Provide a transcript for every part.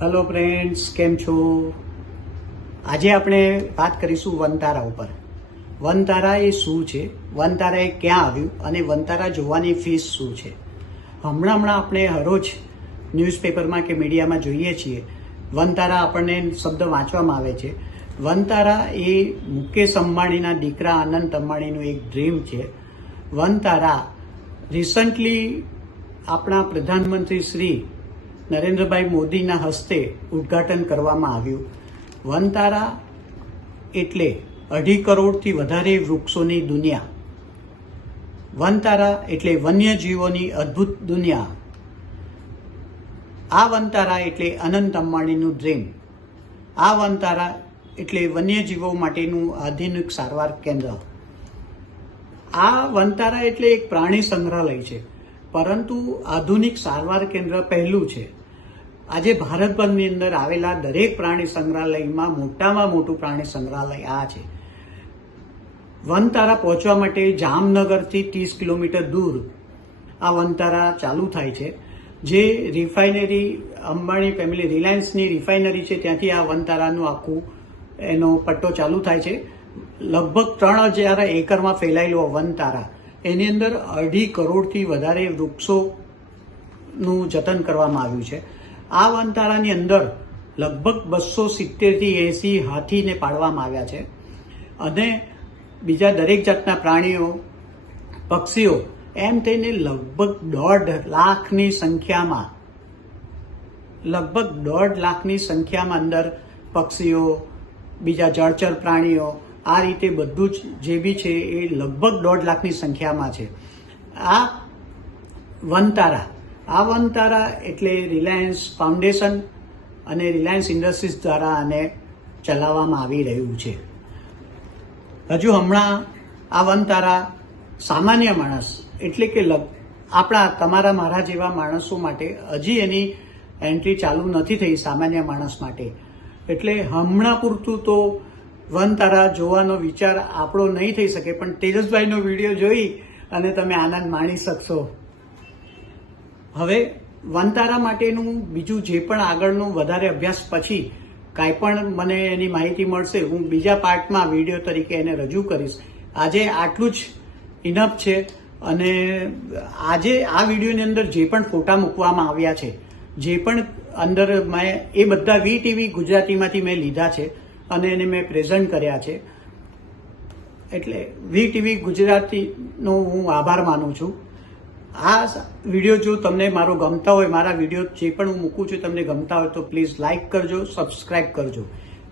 Hello friends, કેમ છો? આજે આપણે વાત કરીશું વનતારા ઉપર. વનતારા એ શું છે, વનતારા એ ક્યાં આવ્યું અને વનતારા જોવાની ફીસ શું છે. હમણાં આપણે હરોજ ન્યૂઝપેપરમાં કે મીડિયામાં જોઈએ છીએ વનતારા આપણને શબ્દ વાંચવામાં આવે છે. વનતારા એ મુકેશ અંબાણીના દીકરા અનંત અંબાણીનું એક ડ્રીમ છે. વનતારા રિસન્ટલી આપણા પ્રધાનમંત્રી શ્રી નરેન્દ્રભાઈ મોદીના હસ્તે ઉદ્ઘાટન કરવામાં આવ્યું. વનતારા એટલે 2.5 કરોડથી વધારે વૃક્ષોની દુનિયા. વનતારા એટલે વન્યજીવોની અદ્ભુત દુનિયા. આ વનતારા એટલે અનંત અંબાણીનું ડ્રીમ. આ વનતારા એટલે વન્યજીવો માટેનું આધુનિક સારવાર કેન્દ્ર. આ વનતારા એટલે એક પ્રાણી સંગ્રહાલય છે, પરંતુ આધુનિક સારવાર કેન્દ્ર પહેલું છે. આજે ભારતભરની અંદર આવેલા દરેક પ્રાણી સંગ્રહાલયમાં મોટામાં મોટું પ્રાણી સંગ્રહાલય આ છે. વનતારા પહોંચવા માટે જામનગરથી 30 કિલોમીટર દૂર આ વનતારા ચાલુ થાય છે. જે રિફાઇનરી અંબાણી ફેમિલી રિલાયન્સની રિફાઇનરી છે ત્યાંથી આ વનતારાનું આખું એનો પટ્ટો ચાલુ થાય છે. લગભગ 3000 એકરમાં ફેલાયેલો વનતારા, એની અંદર 2.5 કરોડથી વધારે વૃક્ષોનું જતન કરવામાં આવ્યું છે. આ વનતારાની અંદર લગભગ 270થી 80 હાથીને પાડવામાં આવ્યા છે અને બીજા દરેક જાતના પ્રાણીઓ, પક્ષીઓ, એમ થઈને લગભગ 1.5 લાખની સંખ્યામાં અંદર પક્ષીઓ, બીજા જળચર પ્રાણીઓ, આ રીતે બધું જ જે બી છે એ લગભગ 1.5 લાખની સંખ્યામાં છે. આ વનતારા એટલે રિલાયન્સ ફાઉન્ડેશન અને રિલાયન્સ ઇન્ડસ્ટ્રીઝ દ્વારા આને ચલાવવામાં આવી રહ્યું છે. હજુ હમણાં આ વનતારા સામાન્ય માણસ એટલે કે આપણા તમારા મારા જેવા માણસો માટે હજી એની એન્ટ્રી ચાલુ નથી થઈ, સામાન્ય માણસ માટે. એટલે હમણાં પૂરતું તો વનતારા જોવાનો વિચાર આપણો નહીં થઈ શકે, પણ તેજસભાઈનો વિડીયો જોઈ અને તમે આનંદ માણી શકશો. હવે વનતારા માટેનું બીજું જે પણ આગળનો વધારે અભ્યાસ પછી કાંઈ પણ મને એની માહિતી મળશે, હું બીજા પાર્ટમાં વિડીયો તરીકે એને રજૂ કરીશ. આજે આટલું જ ઇનફ છે. અને આજે આ વિડીયોની અંદર જે પણ ફોટા મૂકવામાં આવ્યા છે, જે પણ અંદર મેં એ બધા VTV ગુજરાતીમાંથી મેં લીધા છે અને એને મેં પ્રેઝન્ટ કર્યા છે. એટલે VTV ગુજરાતીનો હું આભાર માનું છું. આ વિડીયો જો તમને મારો ગમતા હોય, મારા વિડીયો જે પણ હું મૂકું છું તમને ગમતા હોય તો પ્લીઝ લાઇક કરજો, સબસ્ક્રાઇબ કરજો.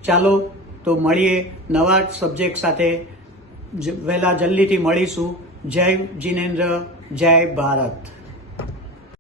ચાલો તો મળીએ નવા સબ્જેક્ટ સાથે, વહેલા જલ્દીથી મળીશું. જય જિનેન્દ્ર, જય ભારત.